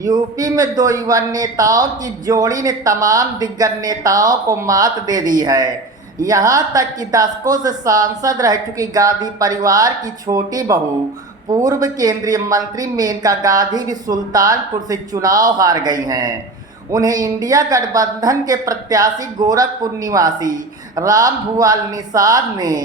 UP में दो युवा नेताओं की जोड़ी ने तमाम दिग्गज नेताओं को मात दे दी है। यहां तक कि दशकों से सांसद रह चुकी गांधी परिवार की छोटी बहू पूर्व केंद्रीय मंत्री मेनका गांधी भी सुल्तानपुर से चुनाव हार गई हैं। उन्हें इंडिया गठबंधन के प्रत्याशी गोरखपुर निवासी रामभुआल निषाद ने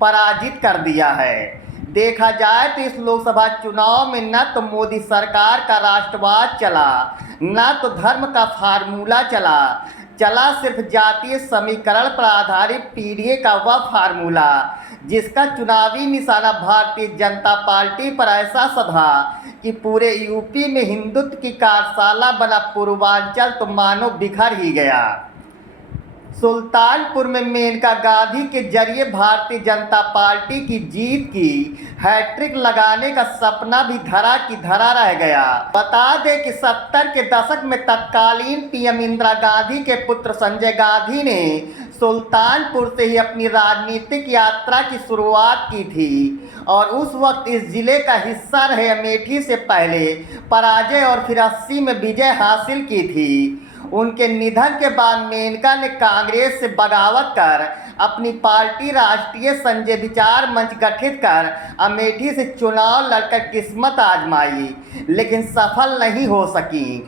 पराजित कर दिया है। देखा जाए तो इस लोकसभा चुनाव में न तो मोदी सरकार का राष्ट्रवाद चला, न तो धर्म का फार्मूला चला सिर्फ जातीय समीकरण पर आधारित पीडीए का वह फार्मूला जिसका चुनावी निशाना भारतीय जनता पार्टी पर ऐसा सधा कि पूरे यूपी में हिंदुत्व की कार्यशाला बना पूर्वांचल तो मानो बिखर ही गया। सुल्तानपुर में मेनका गांधी के जरिए भारतीय जनता पार्टी की जीत की हैट्रिक लगाने का सपना भी धरा की धरा रह गया। बता दें कि 70 के दशक में तत्कालीन पीएम इंदिरा गांधी के पुत्र संजय गांधी ने सुल्तानपुर से ही अपनी राजनीतिक यात्रा की शुरुआत की थी और उस वक्त इस जिले का हिस्सा रहे अमेठी से पहले पराजय और फिर 80 में विजय हासिल की थी। उनके निधन के बाद मेनका ने कांग्रेस से बगावत कर अपनी पार्टी राष्ट्रीय संजय विचार मंच गठित कर अमेठी से चुनाव लड़कर किस्मत आजमाई, लेकिन सफल नहीं हो सकी।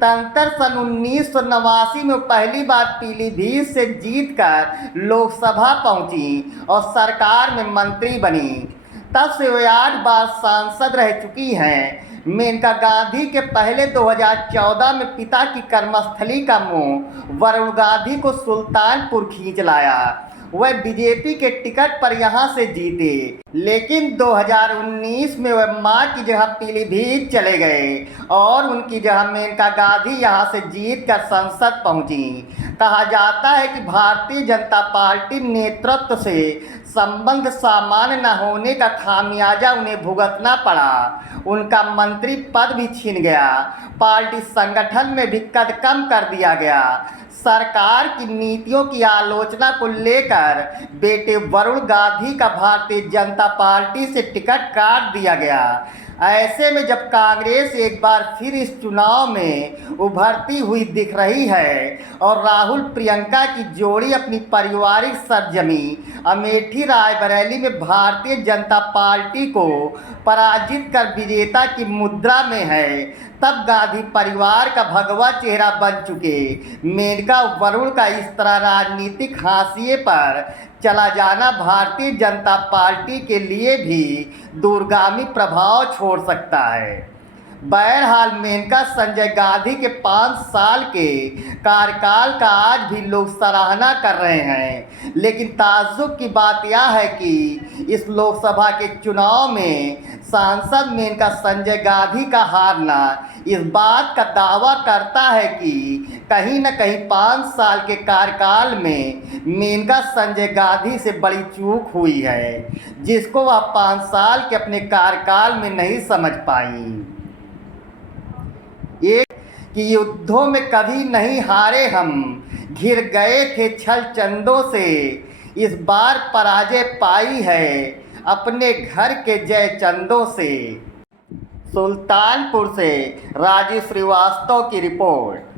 तंत्र सन 1989 में पहली बार पीलीभीत से जीतकर लोकसभा पहुंची और सरकार में मंत्री बनी। तब से वे 8 बार सांसद रह चुकी हैं। मेनका गांधी के पहले 2014 में पिता की कर्मस्थली का मोह वरुण गांधी को सुल्तानपुर खींच लाया। वह बीजेपी के टिकट पर यहां से जीते, लेकिन 2019 में वह मां की जगह पीलीभीत चले गए और उनकी जगह मेनका गांधी यहां से जीतकर संसद पहुंची। कहा जाता है कि भारतीय जनता पार्टी नेतृत्व से संबंध सामान्य न होने का खामियाजा उन्हें भुगतना पड़ा। उनका मंत्री पद भी छिन गया, पार्टी संगठन में भी कद कम कर दिया गया। सरकार की नीतियों की आलोचना को लेकर बेटे वरुण गांधी का भारतीय जनता पार्टी से टिकट काट दिया गया। ऐसे में जब कांग्रेस एक बार फिर इस चुनाव में उभरती हुई दिख रही है और राहुल प्रियंका की जोड़ी अपनी पारिवारिक सरजमी अमेठी रायबरेली में भारतीय जनता पार्टी को पराजित कर विजेता की मुद्रा में है, तब गांधी परिवार का भगवा चेहरा बन चुके मेनका वरुण का इस तरह राजनीतिक हाशिए पर चला जाना भारतीय जनता पार्टी के लिए भी दूरगामी प्रभाव छोड़ सकता है। बहरहाल मेनका संजय गांधी के 5 साल के कार्यकाल का आज भी लोग सराहना कर रहे हैं, लेकिन ताज्जुब की बात यह है कि इस लोकसभा के चुनाव में सांसद मेनका संजय गांधी का हारना इस बात का दावा करता है कि कहीं न कहीं 5 साल के कार्यकाल में मेनका संजय गांधी से बड़ी चूक हुई है, जिसको वह 5 साल के अपने कार्यकाल में नहीं समझ पाई। एक कि युद्धों में कभी नहीं हारे हम, घिर गए थे छल चंदों से, इस बार पराजय पाई है अपने घर के जय चंदों से। सुल्तानपुर से राजीव श्रीवास्तव की रिपोर्ट।